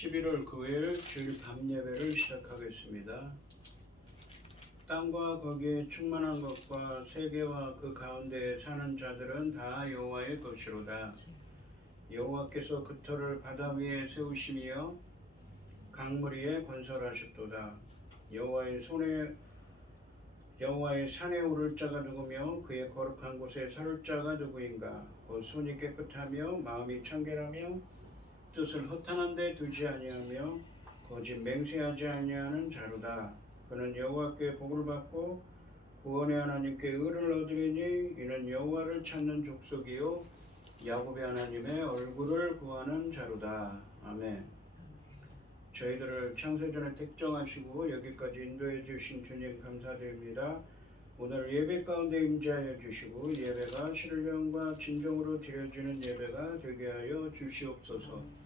11월 9일 주일 밤 예배를 시작하겠습니다. 땅과 거기에 충만한 것과 세계와 그 가운데에 사는 자들은 다 여호와의 것이로다. 여호와께서 그 터를 바다 위에 세우시며 강물 위에 건설하셨도다. 여호와의 산에 오를 자가 누구며 그의 거룩한 곳에 설 자가 누구인가? 곧 손이 깨끗하며 마음이 청결하며 뜻을 허탄한 데 두지 아니하며 거짓 맹세하지 아니하는 자로다. 그는 여호와께 복을 받고 구원의 하나님께 의를 얻으리니 이는 여호와를 찾는 족속이요 야곱의 하나님의 얼굴을 구하는 자로다. 아멘. 저희들을 창세전에 택정하시고 여기까지 인도해 주신 주님 감사드립니다. 오늘 예배 가운데 임재하여 주시고 예배가 신령과 진정으로 드려지는 예배가 되게 하여 주시옵소서.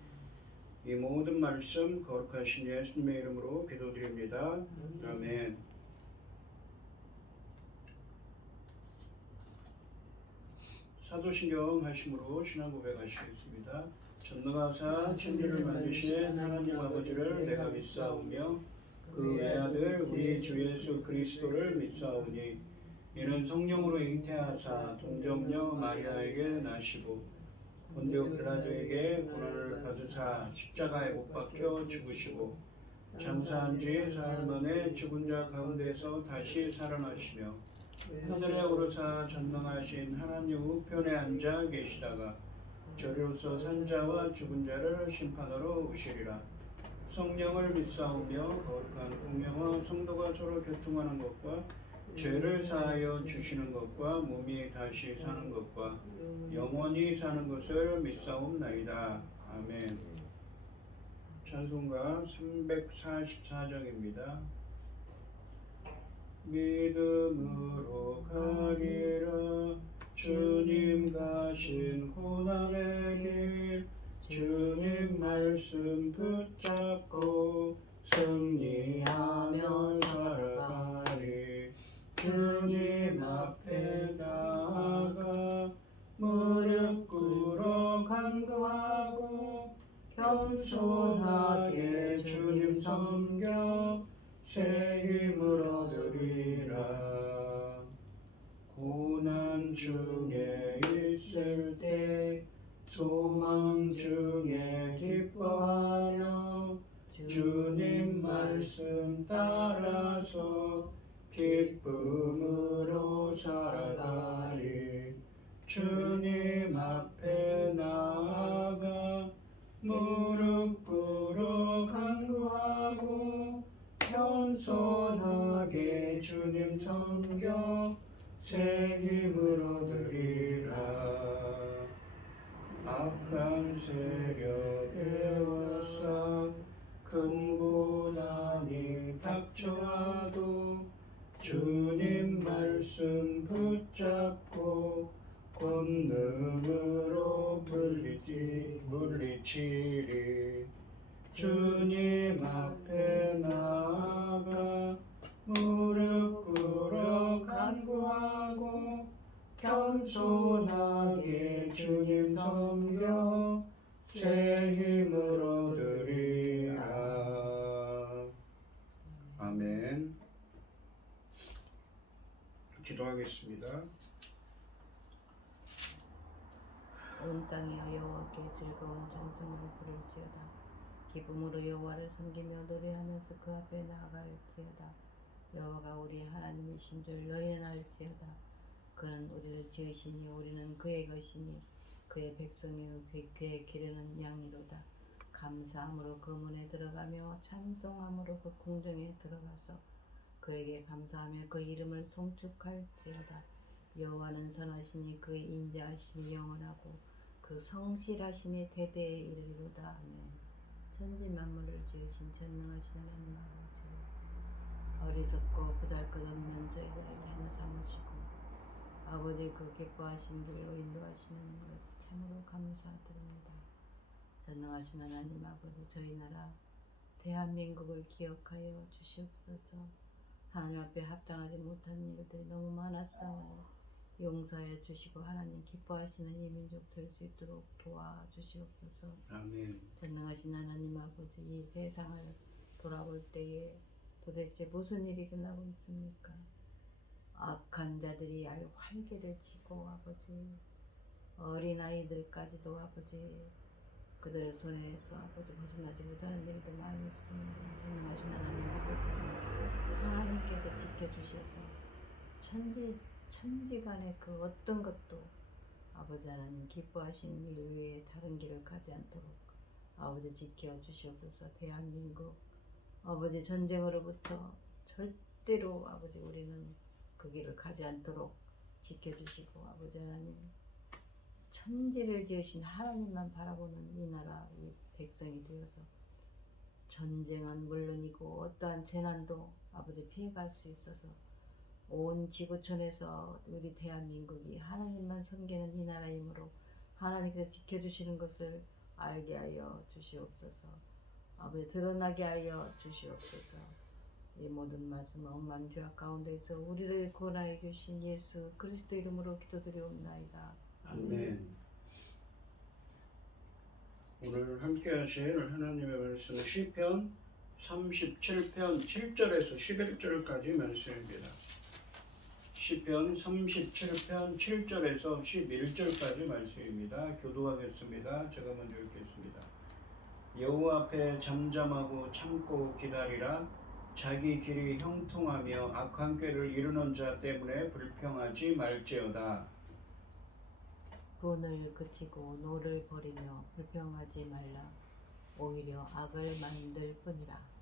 이 모든 말씀 거룩하신 예수님의 이름으로 기도드립니다. 아멘. 사도신경 하심으로 신앙 고백하시겠습니다. 전능하사 천지를 만드신 하나님 아버지를 내가 믿사오며 그 외아들 우리 주 예수 그리스도를 믿사오니 이는 성령으로 잉태하사 동정녀 마리아에게 나시고 본디오 빌라도에게 고난을 받으사 십자가에 못 박혀 죽으시고 장사한 지 사흘 만에 죽은 자 가운데서 다시 살아나시며 하늘에 오르사 전능하신 하나님 우편에 앉아 계시다가 저리로서 산 자와 죽은 자를 심판하러 오시리라. 성령을 믿사오며 거룩한 공영과 성도가 서로 교통하는 것과 죄를 사하여 주시는 것과 몸이 다시 사는 것과 영원히 사는 것을 믿사옵나이다. 아멘. 찬송가 344장입니다. 믿음으로 가리라 주님 가신 고난의 길 주님 말씀 붙잡고 승리하며 살아가리. 주님 앞에 나아가 무릎 꿇어 간구하고 겸손하게 주님 섬겨 새 힘을 얻으리라. 고난 중에 있을 때 소망 중에 기뻐하며 주님 말씀 따라서 기쁨으로 살아가리. 주님 앞에 나아가 무릎 꿇어 간구하고 겸손하게 주님 섬겨 새 힘을 얻으리라. 악한 세력에 와서 큰 고난이 닥쳐와도 주님 말씀 붙잡고 권능으로 물리치리. 주님 앞에 나아가 무릎 꿇어 간구하고 겸손하게 주님 섬겨 새 힘을 얻으리라. 아멘. 기도하겠습니다. 온 땅이여 여호와께 즐거운 찬송으로 부를지어다. 기쁨으로 여호와를 섬기며 노래하면서 그 앞에 나아갈지어다. 여호와가 우리의 하나님이신 줄 너희는 알지어다. 그는 우리를 지으시니 우리는 그의 것이니 그의 백성이요 그의 기르는 양이로다. 감사함으로 그 문에 들어가며 찬송함으로 그 궁정에 들어가서 그에게 감사하며 그 이름을 송축할지어다. 여호와는 선하시니 그의 인자하심이 영원하고 그 성실하심이 대대에 이르리로다. 아멘. 천지 만물을 지으신 전능하신 하나님 아버지, 어리석고 보잘것없는 저희들을 자녀 삼으시고 아버지 그 기뻐하신 길로 인도하시는 것을 참으로 감사드립니다. 전능하신 하나님 아버지, 저희 나라 대한민국을 기억하여 주시옵소서. 하나님 앞에 합당하지 못한 일들이 너무 많았사오니 용서하여 주시고 하나님 기뻐하시는 이 민족 될 수 있도록 도와주시옵소서. 아멘. 전능하신 하나님 아버지, 이 세상을 돌아볼 때에 도대체 무슨 일이 일어나고 있습니까? 악한 자들이 아주 활개를 치고 아버지, 어린아이들까지도 아버지 그들 손에서 아버지 벗어나지 못하는 일도 많이 있습니다. 전능하신 하나님 아버지, 하나님께서 지켜주셔서 천지간의 그 어떤 것도 아버지 하나님 기뻐하신 일 외에 다른 길을 가지 않도록 아버지 지켜주시옵소서. 대한민국 아버지 전쟁으로부터 절대로 아버지 우리는 그 길을 가지 않도록 지켜주시고 아버지 하나님 천지를 지으신 하나님만 바라보는 이 나라 이 백성이 되어서 전쟁은 물론이고 어떠한 재난도 아버지 피해갈 수 있어서 온 지구촌에서 우리 대한민국이 하나님만 섬기는 이 나라이므로 하나님께서 지켜주시는 것을 알게 하여 주시옵소서. 아버지 드러나게 하여 주시옵소서. 이 모든 말씀 엄만 죄악 가운데서 우리를 구원하여 주신 예수 그리스도 이름으로 기도드리옵나이다. 아멘. 오늘 함께 하실 하나님의 말씀은 시편 37편 7절에서 11절까지 말씀입니다. 시편 37편 7절에서 11절까지 말씀입니다. 교도하겠습니다. 제가 먼저 읽겠습니다. 여호와 앞에 잠잠하고 참고 기다리라. 자기 길이 형통하며 악한 꾀를 이루는 자 때문에 불평하지 말지어다. 분을 그치고 노를 버리며 불평하지 말라. 오히려 악을 만들 뿐이라.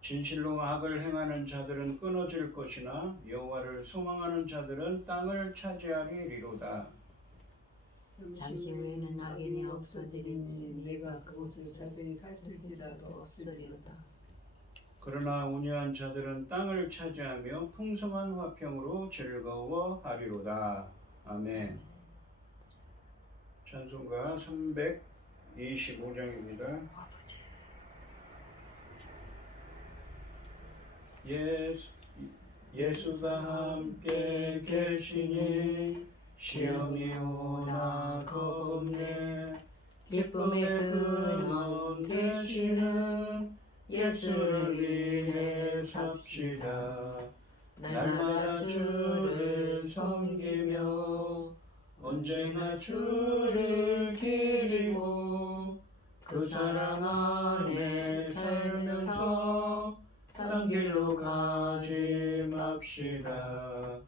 진실로 악을 행하는 자들은 끊어질 것이나 여호와를 소망하는 자들은 땅을 차지하리로다. 잠시 후에는 악인이 없어지리니 네가 그곳을 자세히 살필지라도 없으리로다. 그러나 온유한 자들은 땅을 차지하며 풍성한 화평으로 즐거워하리로다. 아멘. 찬송가 325장입니다. 예수가 함께 계시니 시험이 오나 겁없네. 기쁨의 근원 되시는 예수를 위해 삽시다. 날마다 주를 섬기며 언제나 주를 기리고 그 사랑 안에 살면서 딴 길로 가지 맙시다.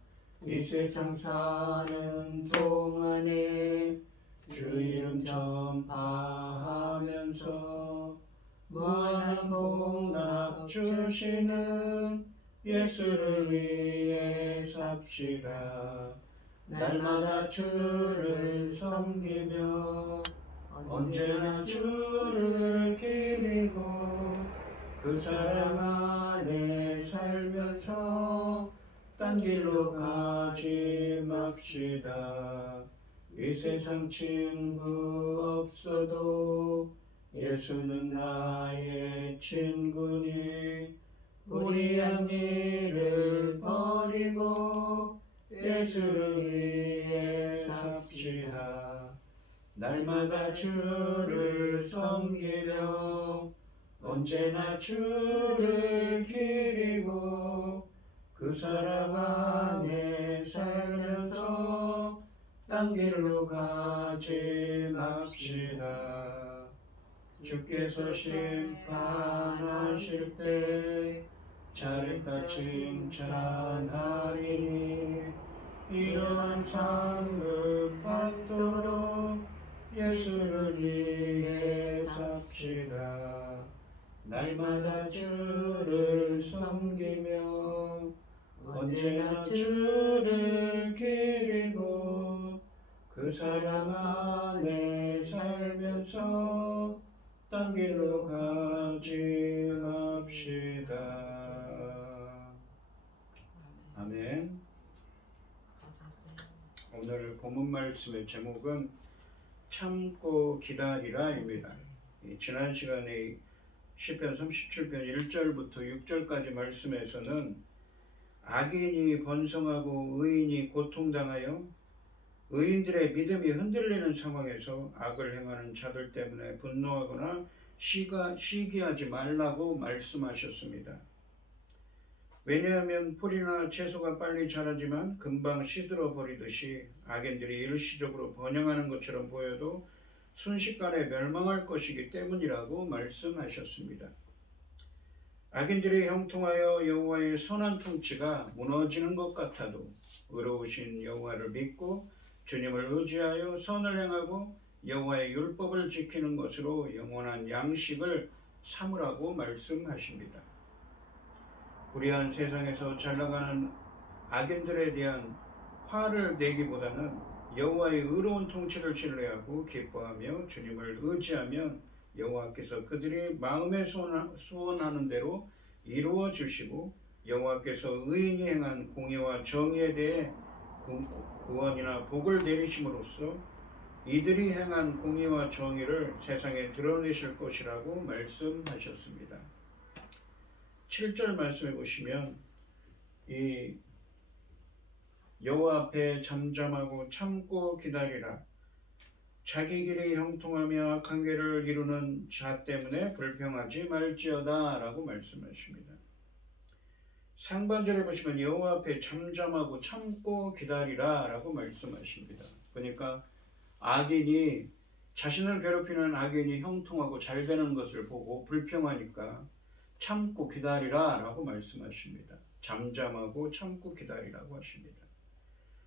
이 세상 사는 동안에 주 이름 전파하면서 무한한 복락 주시는 예수를 위해 삽시다. 날마다 주를 섬기며 언제나 주를 기리고 그 사랑 안에 살면서 딴 길로 가지 맙시다. 이 세상 친구 없어도 예수는 나의 친구니 우리한 일을 버리고 예수를 위해 삽시다. 날마다 주를 섬기며 언제나 주를 기리고 그 사랑 안에 살면서 딴 길로 가지 맙시다. 주께서 심판하실 때 잘했다 칭찬하리니 이러한 상급 받도록 예수를 위해 삽시다. 날마다 주를 섬기며 언제나 주를 기리고 그 사랑 안에 살면서 딴 길로 가지 맙시다. 아멘. 오늘 본문 말씀의 제목은 참고 기다리라입니다. 지난 시간에 시편 37편 1절부터 6절까지 말씀에서는 악인이 번성하고 의인이 고통당하여 의인들의 믿음이 흔들리는 상황에서 악을 행하는 자들 때문에 분노하거나 시기하지 말라고 말씀하셨습니다. 왜냐하면 풀이나 채소가 빨리 자라지만 금방 시들어 버리듯이 악인들이 일시적으로 번영하는 것처럼 보여도 순식간에 멸망할 것이기 때문이라고 말씀하셨습니다. 악인들이 형통하여 여호와의 선한 통치가 무너지는 것 같아도 의로우신 여호와를 믿고 주님을 의지하여 선을 행하고 여호와의 율법을 지키는 것으로 영원한 양식을 삼으라고 말씀하십니다. 불의한 세상에서 잘나가는 악인들에 대한 화를 내기보다는 여호와의 의로운 통치를 신뢰하고 기뻐하며 주님을 의지하면 여호와께서 그들이 마음에 소원하는 대로 이루어 주시고 여호와께서 의인이 행한 공의와 정의에 대해 구원이나 복을 내리심으로써 이들이 행한 공의와 정의를 세상에 드러내실 것이라고 말씀하셨습니다. 7절 말씀해 보시면 이 여호와 앞에 잠잠하고 참고 기다리라. 자기 길이 형통하며 악한 길을 이루는 자 때문에 불평하지 말지어다 라고 말씀하십니다. 상반절에 보시면 여호와 앞에 잠잠하고 참고 기다리라 라고 말씀하십니다. 그러니까 악인이 자신을 괴롭히는 악인이 형통하고 잘 되는 것을 보고 불평하니까 참고 기다리라 라고 말씀하십니다. 잠잠하고 참고 기다리라고 하십니다.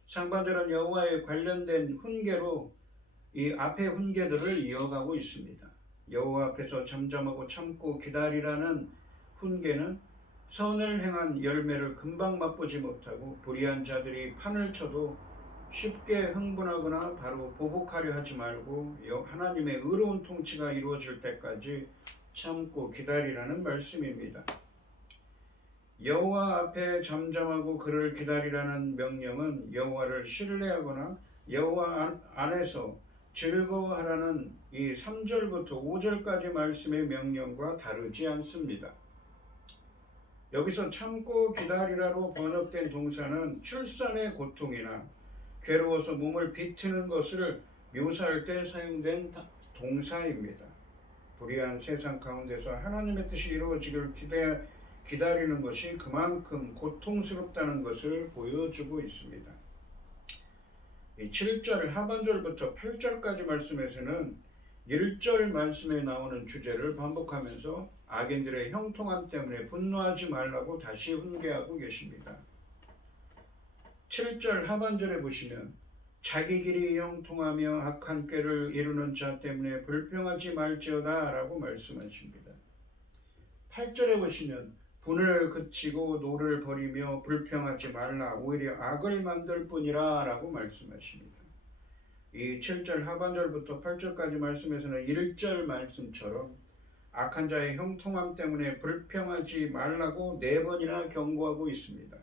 상반절은 여호와에 관련된 훈계로 이 앞의 훈계들을 이어가고 있습니다. 여호와 앞에서 잠잠하고 참고 기다리라는 훈계는 선을 행한 열매를 금방 맛보지 못하고 불의한 자들이 판을 쳐도 쉽게 흥분하거나 바로 보복하려 하지 말고 하나님의 의로운 통치가 이루어질 때까지 참고 기다리라는 말씀입니다. 여호와 앞에 잠잠하고 그를 기다리라는 명령은 여호와를 신뢰하거나 여호와 안에서 즐거워하라는 이 3절부터 5절까지 말씀의 명령과 다르지 않습니다. 여기서 참고 기다리라로 번역된 동사는 출산의 고통이나 괴로워서 몸을 비트는 것을 묘사할 때 사용된 동사입니다. 불의한 세상 가운데서 하나님의 뜻이 이루어지길 기다리는 것이 그만큼 고통스럽다는 것을 보여주고 있습니다. 7절 하반절부터 8절까지 말씀에서는 1절 말씀에 나오는 주제를 반복하면서 악인들의 형통함 때문에 분노하지 말라고 다시 훈계하고 계십니다. 7절 하반절에 보시면 자기 길이 형통하며 악한 꾀를 이루는 자 때문에 불평하지 말지어다 라고 말씀하십니다. 8절에 보시면 분을 그치고 노를 버리며 불평하지 말라 오히려 악을 만들 뿐이라 라고 말씀하십니다. 이 7절 하반절부터 8절까지 말씀에서는 1절 말씀처럼 악한 자의 형통함 때문에 불평하지 말라고 4번이나 경고하고 있습니다.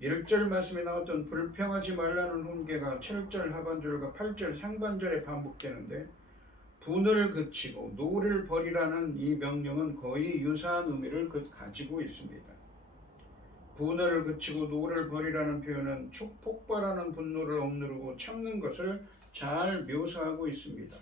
1절 말씀에 나왔던 불평하지 말라는 훈계가 7절 하반절과 8절 상반절에 반복되는데 분을 그치고 노를 버리라는 이 명령은 거의 유사한 의미를 가지고 있습니다. 분을 그치고 노를 버리라는 표현은 폭발하는 분노를 억누르고 참는 것을 잘 묘사하고 있습니다.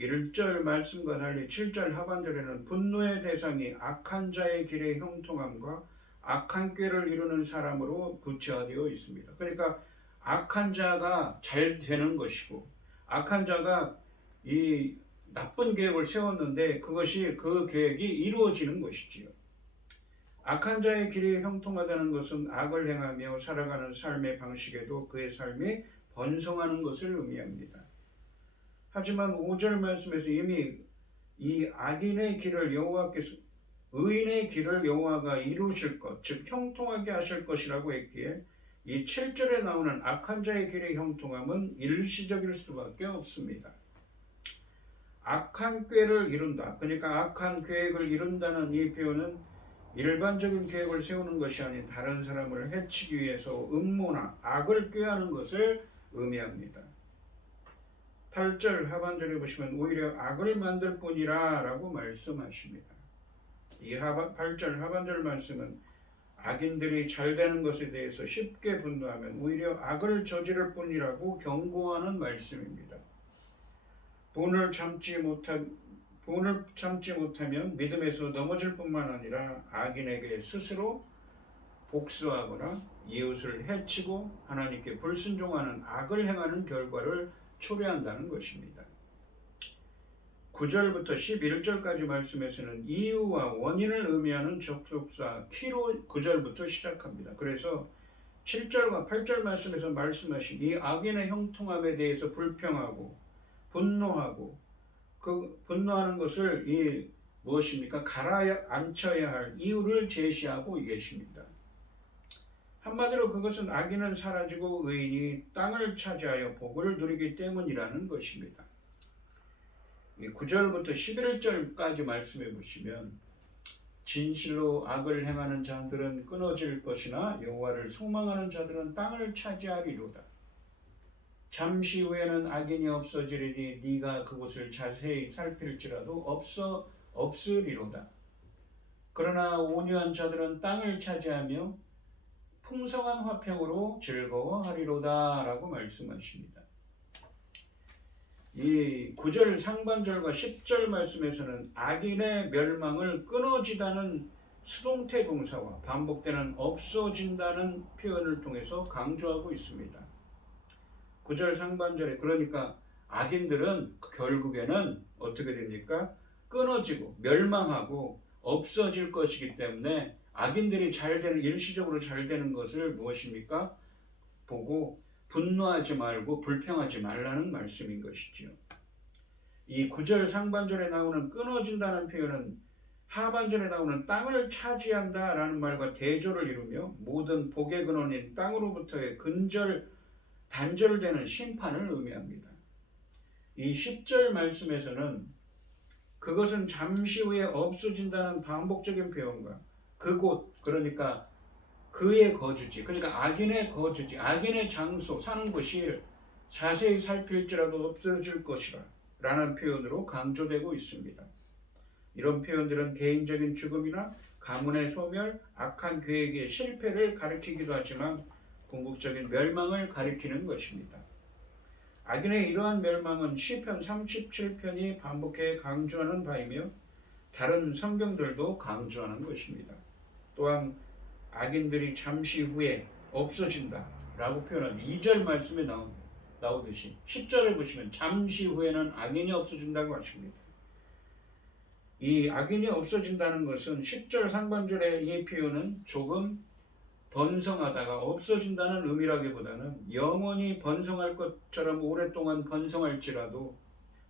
1절 말씀과 달리 7절 하반절에는 분노의 대상이 악한 자의 길의 형통함과 악한 꾀를 이루는 사람으로 구체화되어 있습니다. 그러니까 악한 자가 잘 되는 것이고 악한 자가 이 나쁜 계획을 세웠는데 그것이 그 계획이 이루어지는 것이지요. 악한 자의 길이 형통하다는 것은 악을 행하며 살아가는 삶의 방식에도 그의 삶이 번성하는 것을 의미합니다. 하지만 5절 말씀에서 이미 이 악인의 길을 여호와께서 의인의 길을 여호와가 이루실 것, 즉 형통하게 하실 것이라고 했기에 이 7절에 나오는 악한 자의 길의 형통함은 일시적일 수밖에 없습니다. 악한 꾀를 이룬다. 그러니까 악한 계획을 이룬다는 이 표현은 일반적인 계획을 세우는 것이 아닌 다른 사람을 해치기 위해서 음모나 악을 꾀하는 것을 의미합니다. 8절 하반절에 보시면 오히려 악을 만들 뿐이라 라고 말씀하십니다. 이 8절 하반절 말씀은 악인들이 잘 되는 것에 대해서 쉽게 분노하면 오히려 악을 저지를 뿐이라고 경고하는 말씀입니다. 분을 참지 못하면 믿음에서 넘어질 뿐만 아니라 악인에게 스스로 복수하거나 이웃을 해치고 하나님께 불순종하는 악을 행하는 결과를 초래한다는 것입니다. 9절부터 11절까지 말씀에서는 이유와 원인을 의미하는 접속사 키로 9절부터 시작합니다. 그래서 7절과 8절 말씀에서 말씀하신 이 악인의 형통함에 대해서 불평하고 분노하고 그 분노하는 것을 무엇입니까? 가라앉혀야 할 이유를 제시하고 계십니다. 한마디로 그것은 악인은 사라지고 의인이 땅을 차지하여 복을 누리기 때문이라는 것입니다. 9절부터 11절까지 말씀해 보시면 진실로 악을 행하는 자들은 끊어질 것이나 여호와를 소망하는 자들은 땅을 차지하리로다. 잠시 후에는 악인이 없어지리니 네가 그곳을 자세히 살필지라도 없으리로다. 그러나 온유한 자들은 땅을 차지하며 풍성한 화평으로 즐거워하리로다 라고 말씀하십니다. 이 9절 상반절과 10절 말씀에서는 악인의 멸망을 끊어지다는 수동태 동사와 반복되는 없어진다는 표현을 통해서 강조하고 있습니다. 9절 상반절에 그러니까 악인들은 결국에는 어떻게 됩니까? 끊어지고 멸망하고 없어질 것이기 때문에 악인들이 일시적으로 잘 되는 것을 무엇입니까? 보고 분노하지 말고 불평하지 말라는 말씀인 것이지요. 이 9절 상반절에 나오는 끊어진다는 표현은 하반절에 나오는 땅을 차지한다라는 말과 대조를 이루며 모든 복의 근원인 땅으로부터의 단절되는 심판을 의미합니다. 이 10절 말씀에서는 그것은 잠시 후에 없어진다는 반복적인 표현과 그곳, 그러니까 그의 거주지, 그러니까 악인의 거주지, 악인의 장소, 사는 곳이 자세히 살필지라도 없어질 것이라 라는 표현으로 강조되고 있습니다. 이런 표현들은 개인적인 죽음이나 가문의 소멸, 악한 계획의 실패를 가리키기도 하지만 궁극적인 멸망을 가리키는 것입니다. 악인의 이러한 멸망은 시편 37편이 반복해 강조하는 바이며 다른 성경들도 강조하는 것입니다. 또한 악인들이 잠시 후에 없어진다 라고 표현한 2절 말씀에 나오듯이 10절에 보시면 잠시 후에는 악인이 없어진다고 하십니다. 이 악인이 없어진다는 것은 10절 상반절의 이 표현은 조금 번성하다가 없어진다는 의미라기보다는 영원히 번성할 것처럼 오랫동안 번성할지라도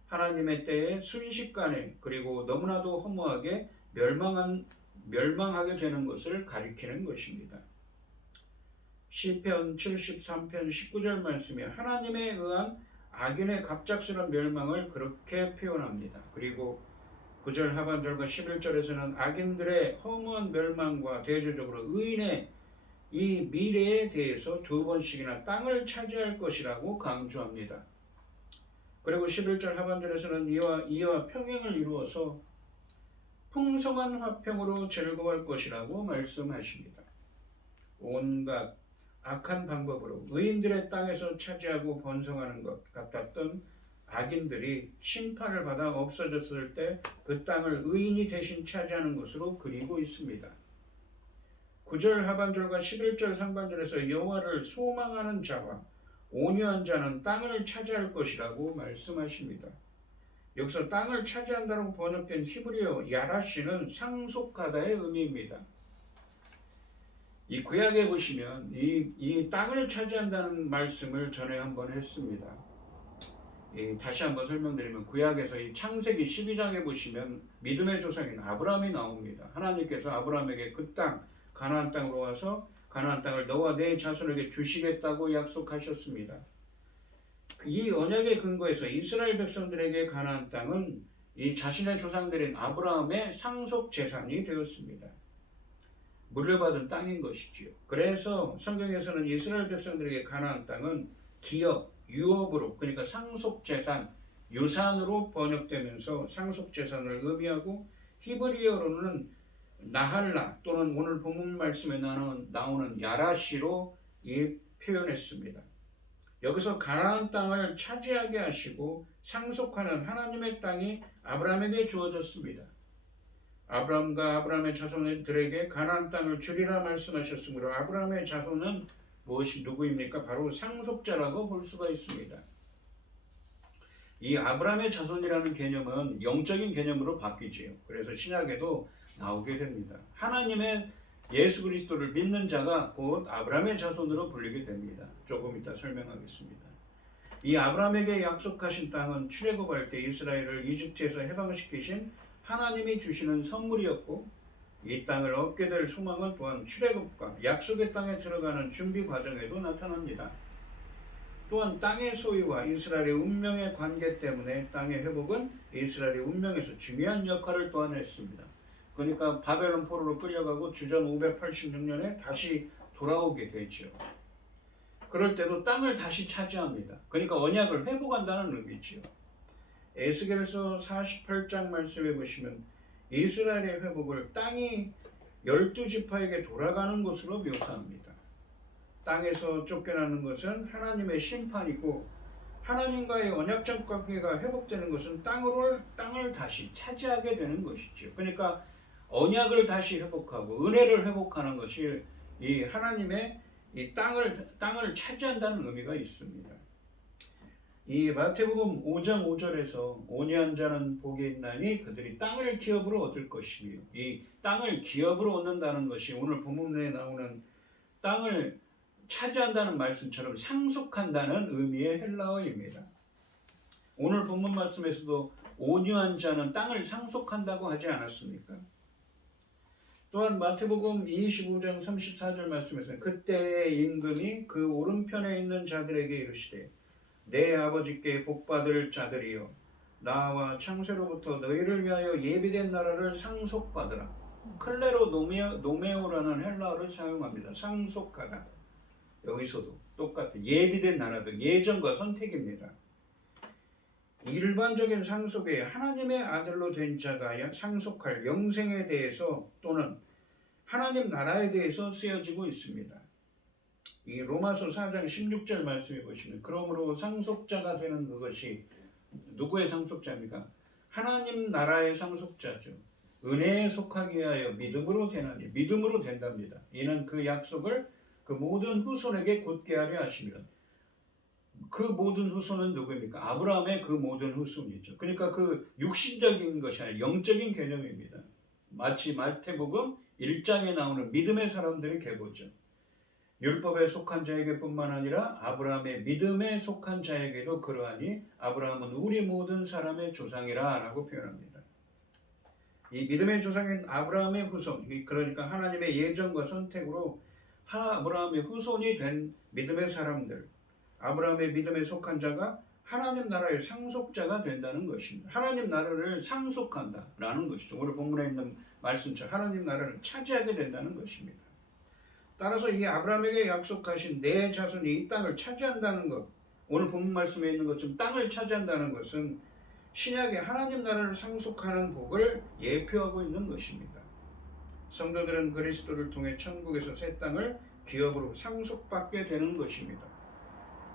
하나님의 때에 순식간에 그리고 너무나도 허무하게 멸망하게 되는 것을 가리키는 것입니다. 시편 73편 19절 말씀에 하나님에 의한 악인의 갑작스러운 멸망을 그렇게 표현합니다. 그리고 9절 하반절과 11절에서는 악인들의 허무한 멸망과 대조적으로 의인의 이 미래에 대해서 두 번씩이나 땅을 차지할 것이라고 강조합니다. 그리고 11절 하반절에서는 이와 평행을 이루어서 풍성한 화평으로 즐거워할 것이라고 말씀하십니다. 온갖 악한 방법으로 의인들의 땅에서 차지하고 번성하는 것 같았던 악인들이 심판을 받아 없어졌을 때 그 땅을 의인이 대신 차지하는 것으로 그리고 있습니다. 9절 하반절과 11절 상반절에서 여호와를 소망하는 자와 온유한 자는 땅을 차지할 것이라고 말씀하십니다. 여기서 땅을 차지한다고 번역된 히브리어 야라시는 상속하다의 의미입니다. 이 구약에 보시면 이 땅을 차지한다는 말씀을 전에 한번 했습니다. 다시 한번 설명드리면 구약에서 이 창세기 12장에 보시면 믿음의 조상인 아브라함이 나옵니다. 하나님께서 아브라함에게 그 땅, 가나안 땅으로 와서 가나안 땅을 너와 내 자손에게 주시겠다고 약속하셨습니다. 이 언약의 근거에서 이스라엘 백성들에게 가나안 땅은 이 자신의 조상들인 아브라함의 상속 재산이 되었습니다. 물려받은 땅인 것이지요. 그래서 성경에서는 이스라엘 백성들에게 가나안 땅은 기업, 유업으로, 그러니까 상속 재산, 유산으로 번역되면서 상속 재산을 의미하고, 히브리어로는 나할라 또는 오늘 본문 말씀에 나오는 야라시로 표현했습니다. 여기서 가나안 땅을 차지하게 하시고 상속하는 하나님의 땅이 아브라함에게 주어졌습니다. 아브라함과 아브라함의 자손들에게 가나안 땅을 주리라 말씀하셨으므로 아브라함의 자손은 누구입니까? 바로 상속자라고 볼 수가 있습니다. 이 아브라함의 자손이라는 개념은 영적인 개념으로 바뀌지요. 그래서 신약에도 나오게 됩니다. 하나님의 예수 그리스도를 믿는 자가 곧 아브라함의 자손으로 불리게 됩니다. 조금 이따 설명하겠습니다. 이 아브라함에게 약속하신 땅은 출애굽할 때 이스라엘을 이집트에서 해방시키신 하나님이 주시는 선물이었고, 이 땅을 얻게 될 소망은 또한 출애굽과 약속의 땅에 들어가는 준비 과정에도 나타납니다. 또한 땅의 소유와 이스라엘의 운명의 관계 때문에 땅의 회복은 이스라엘의 운명에서 중요한 역할을 또한 했습니다. 그러니까 바벨론 포로로 끌려가고 주전 586년에 다시 돌아오게 되죠. 그럴 때도 땅을 다시 차지합니다. 그러니까 언약을 회복한다는 의미지요. 에스겔서 48장 말씀에 보시면 이스라엘의 회복을 땅이 12지파에게 돌아가는 것으로 묘사합니다. 땅에서 쫓겨나는 것은 하나님의 심판이고, 하나님과의 언약적 관계가 회복되는 것은 땅을 다시 차지하게 되는 것이죠. 그러니까 언약을 다시 회복하고 은혜를 회복하는 것이 이 하나님의 이 땅을 차지한다는 의미가 있습니다. 이 마태복음 5장 5절에서 온유한 자는 복이 있나니 그들이 땅을 기업으로 얻을 것이며, 이 땅을 기업으로 얻는다는 것이 오늘 본문에 나오는 땅을 차지한다는 말씀처럼 상속한다는 의미의 헬라어입니다. 오늘 본문 말씀에서도 온유한 자는 땅을 상속한다고 하지 않았습니까? 또한 마태복음 25장 34절 말씀에서는 그때의 임금이 그 오른편에 있는 자들에게 이르시되 내 아버지께 복받을 자들이여 나와 창세로부터 너희를 위하여 예비된 나라를 상속받으라. 클레로 노메오라는 헬라어를 사용합니다. 상속하다. 여기서도 똑같은 예비된 나라도 예정과 선택입니다. 일반적인 상속에 하나님의 아들로 된 자가 상속할 영생에 대해서 또는 하나님 나라에 대해서 쓰여지고 있습니다. 이 로마서 4장 16절 말씀해 보시면 그러므로 상속자가 되는 그것이 누구의 상속자입니까? 하나님 나라의 상속자죠. 은혜에 속하기 위하여 믿음으로 되나니 믿음으로 된답니다. 이는 그 약속을 그 모든 후손에게 굳게 하려 하시면, 그 모든 후손은 누구입니까? 아브라함의 그 모든 후손이죠. 그러니까 그 육신적인 것이 아니라 영적인 개념입니다. 마치 마태복음 1장에 나오는 믿음의 사람들의 계보죠. 율법에 속한 자에게뿐만 아니라 아브라함의 믿음에 속한 자에게도 그러하니 아브라함은 우리 모든 사람의 조상이라 라고 표현합니다. 이 믿음의 조상인 아브라함의 후손, 그러니까 하나님의 예정과 선택으로 아브라함의 후손이 된 믿음의 사람들, 아브라함의 믿음에 속한 자가 하나님 나라의 상속자가 된다는 것입니다. 하나님 나라를 상속한다라는 것이죠. 오늘 본문에 있는 말씀처럼 하나님 나라를 차지하게 된다는 것입니다. 따라서 이 아브라함에게 약속하신 내 자손이 이 땅을 차지한다는 것, 오늘 본문 말씀에 있는 것처럼 땅을 차지한다는 것은 신약의 하나님 나라를 상속하는 복을 예표하고 있는 것입니다. 성도들은 그리스도를 통해 천국에서 새 땅을 기업으로 상속받게 되는 것입니다.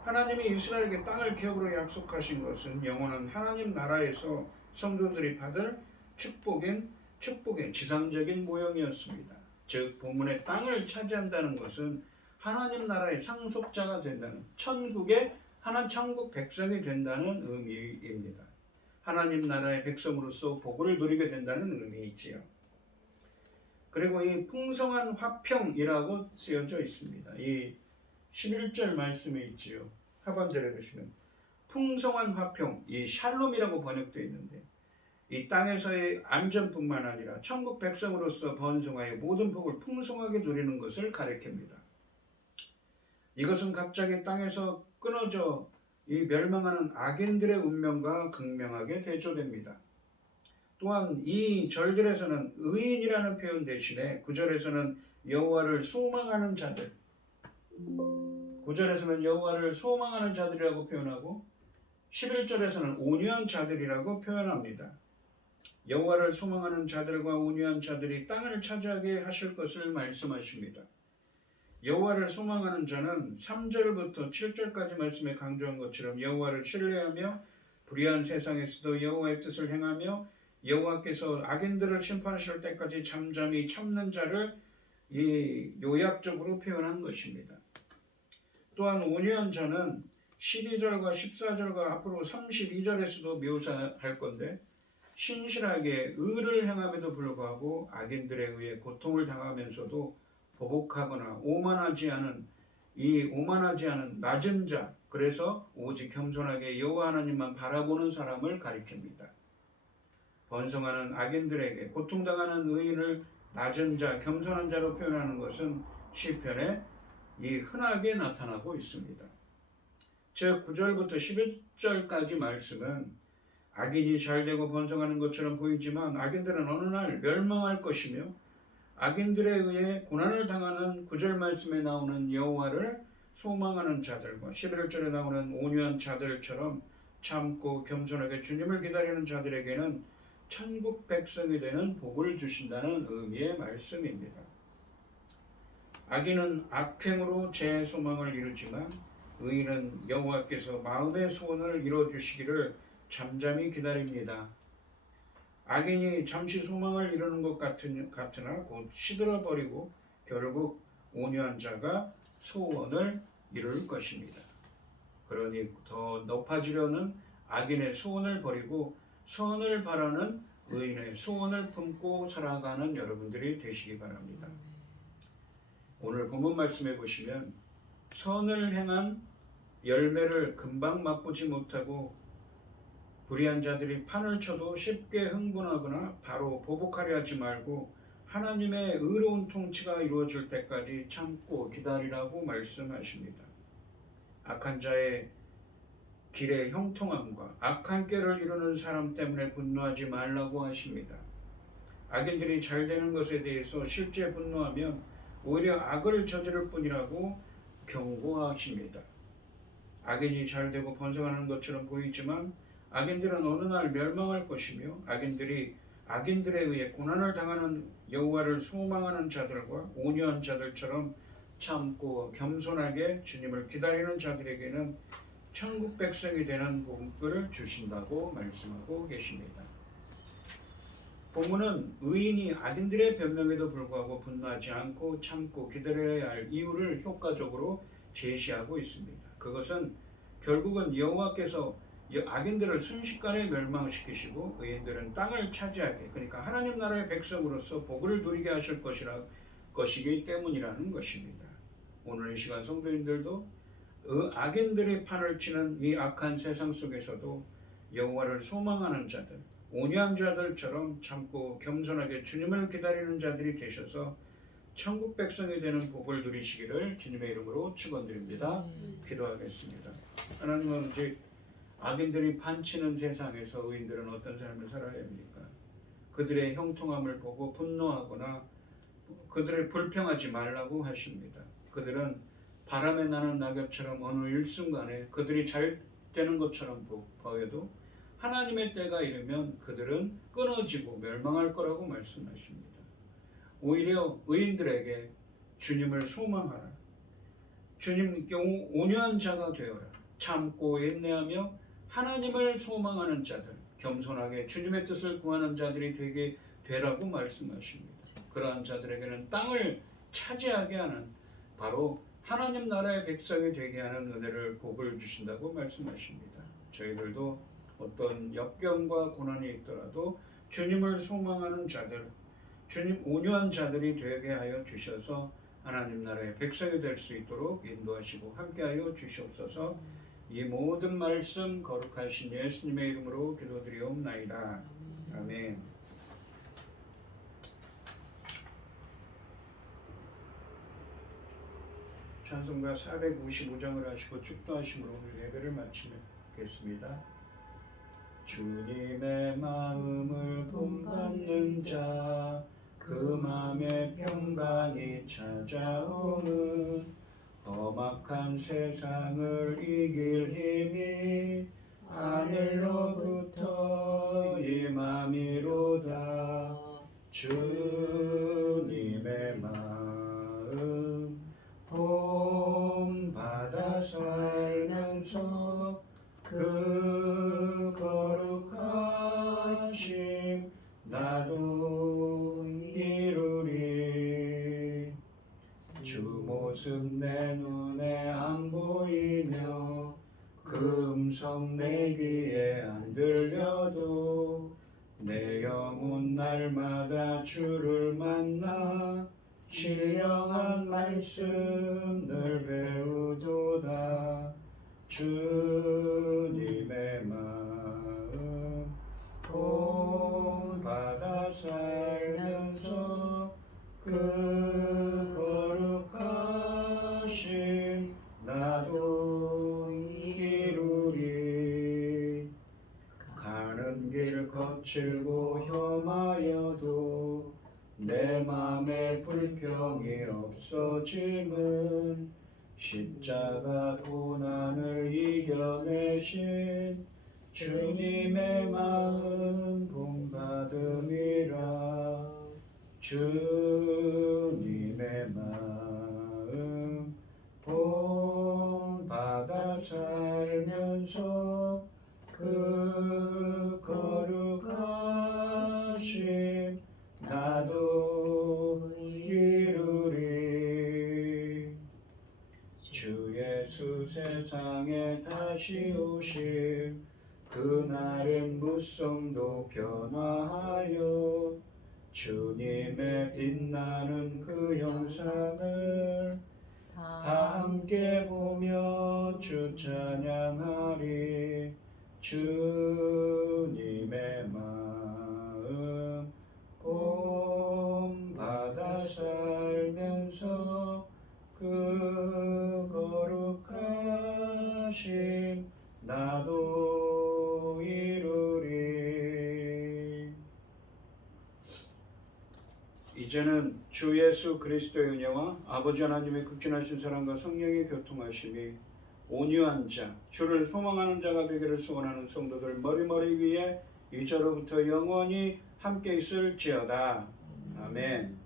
하나님이 이스라엘에게 땅을 기업으로 약속하신 것은 영원한 하나님 나라에서 성도들이 받을 축복의 지상적인 모형이었습니다. 즉 본문의 땅을 차지한다는 것은 하나님 나라의 상속자가 된다는, 천국 백성이 된다는 의미입니다. 하나님 나라의 백성으로서 복을 누리게 된다는 의미이지요. 그리고 이 풍성한 화평이라고 쓰여져 있습니다. 이 11절 말씀에 있지요. 하반절에 보시면 풍성한 화평, 이 샬롬이라고 번역되어 있는데 이 땅에서의 안전뿐만 아니라 천국 백성으로서 번성하여 모든 복을 풍성하게 누리는 것을 가리킵니다. 이것은 갑자기 땅에서 끊어져 이 멸망하는 악인들의 운명과 극명하게 대조됩니다. 또한 이 절들에서는 의인이라는 표현 대신에 9절에서는 여호와를 소망하는 자들, 9절에서는 여호와를 소망하는 자들이라고 표현하고 11절에서는 온유한 자들이라고 표현합니다. 여호와를 소망하는 자들과 온유한 자들이 땅을 차지하게 하실 것을 말씀하십니다. 여호와를 소망하는 자는 3절부터 7절까지 말씀에 강조한 것처럼 여호와를 신뢰하며 불의한 세상에서도 여호와의 뜻을 행하며 여호와께서 악인들을 심판하실 때까지 잠잠히 참는 자를 이 요약적으로 표현한 것입니다. 또한 온유한 자는 12절과 14절과 앞으로 32절에서도 묘사할 건데 신실하게 의를 행함에도 불구하고 악인들에 의해 고통을 당하면서도 보복하거나 오만하지 않은 낮은 자, 그래서 오직 겸손하게 여호와 하나님만 바라보는 사람을 가리킵니다. 번성하는 악인들에게 고통당하는 의인을 낮은 자, 겸손한 자로 표현하는 것은 시편에 흔하게 나타나고 있습니다. 즉 9절부터 11절까지 말씀은 악인이 잘되고 번성하는 것처럼 보이지만 악인들은 어느 날 멸망할 것이며 악인들에 의해 고난을 당하는 9절 말씀에 나오는 여호와를 소망하는 자들과 11절에 나오는 온유한 자들처럼 참고 겸손하게 주님을 기다리는 자들에게는 천국 백성이 되는 복을 주신다는 의미의 말씀입니다. 악인은 악행으로 제 소망을 이루지만 의인은 여호와께서 마음의 소원을 이루어주시기를 잠잠히 기다립니다. 악인이 잠시 소망을 이루는 것 같으나 곧 시들어버리고 결국 온유한 자가 소원을 이룰 것입니다. 그러니 더 높아지려는 악인의 소원을 버리고 선을 바라는 의인의 소원을 품고 살아가는 여러분들이 되시기 바랍니다. 오늘 본문 말씀해 보시면 선을 행한 열매를 금방 맛보지 못하고 불의한 자들이 판을 쳐도 쉽게 흥분하거나 바로 보복하려 하지 말고 하나님의 의로운 통치가 이루어질 때까지 참고 기다리라고 말씀하십니다. 악한 자의 길의 형통함과 악한 꾀를 이루는 사람 때문에 분노하지 말라고 하십니다. 악인들이 잘 되는 것에 대해서 실제 분노하면 오히려 악을 저지를 뿐이라고 경고하십니다. 악인이 잘 되고 번성하는 것처럼 보이지만 악인들은 어느 날 멸망할 것이며 악인들에 의해 고난을 당하는 여호와를 소망하는 자들과 온유한 자들처럼 참고 겸손하게 주님을 기다리는 자들에게는 천국 백성이 되는 복을 주신다고 말씀하고 계십니다. 본문은 의인이 악인들의 변명에도 불구하고 분노하지 않고 참고 기다려야 할 이유를 효과적으로 제시하고 있습니다. 그것은 결국은 여호와께서 악인들을 순식간에 멸망시키시고 의인들은 땅을 차지하게, 그러니까 하나님 나라의 백성으로서 복을 누리게 하실 것이기 때문이라는 것입니다. 오늘 이 시간 성도님들도 악인들이 판을 치는 이 악한 세상 속에서도 여호와를 소망하는 자들, 온유한 자들처럼 참고 겸손하게 주님을 기다리는 자들이 되셔서 천국 백성이 되는 복을 누리시기를 주님의 이름으로 축원드립니다. 기도하겠습니다. 하나님 아버지, 악인들이 판치는 세상에서 의인들은 어떤 삶을 살아야 합니까? 그들의 형통함을 보고 분노하거나 그들을 불평하지 말라고 하십니다. 그들은 바람에 나는 낙엽처럼 어느 일순간에 그들이 잘 되는 것처럼 보여도 하나님의 때가 이르면 그들은 끊어지고 멸망할 거라고 말씀하십니다. 오히려 의인들에게 주님을 소망하라. 주님 온유한 자가 되어라. 참고 인내하며 하나님을 소망하는 자들, 겸손하게 주님의 뜻을 구하는 자들이 되게 되라고 말씀하십니다. 그러한 자들에게는 땅을 차지하게 하는 바로 하나님 나라의 백성이 되게 하는 은혜를 복을 주신다고 말씀하십니다. 저희들도 어떤 역경과 고난이 있더라도 주님을 소망하는 자들, 주님 온유한 자들이 되게 하여 주셔서 하나님 나라의 백성이 될 수 있도록 인도하시고 함께하여 주시옵소서. 이 모든 말씀 거룩하신 예수님의 이름으로 기도드리옵나이다. 아멘. 찬송가 455장을 하시고 축도하심으로 오늘 예배를 마치겠습니다. 주님의 마음을 본받는 자, 그 마음에 평강이 찾아오는 험악한 세상을 이길 힘이 하늘로부터 임함이로다. 주님의 마음 본받아 살면서 그 거룩하심 나도 이루리. 주 모습 내 눈에 안 보이며 그 음성 내 귀에 안 들려도 내 영혼 날마다 주를 만나 신령한 말씀을 배우도다. 주님의 마음 본받아 살면서 그 거룩하심 나도 이루리. 가는 길 거칠고 험하여도 내 맘에 불평이 없어짐은 십자가 고난을 이겨내신 주님의 마음 본받음이라. 주님의 마음 본받아 살면서 그 거룩하심 나도 이루리. 주 예수 세상에 다시 오실 그날엔 무성도 변화하여 주님의 빛나는 그 영상을 다 함께 보며 주 찬양하리. 주님의 마음 본받아 살면서 그 거룩하심 나도 이루리. 이제는 주 예수 그리스도의 은혜와 아버지 하나님의 극진하신 사랑과 성령의 교통하심이 온유한 자, 주를 소망하는 자가 되기를 소원하는 성도들 머리머리 위에 이제로부터 영원히 함께 있을지어다. 아멘.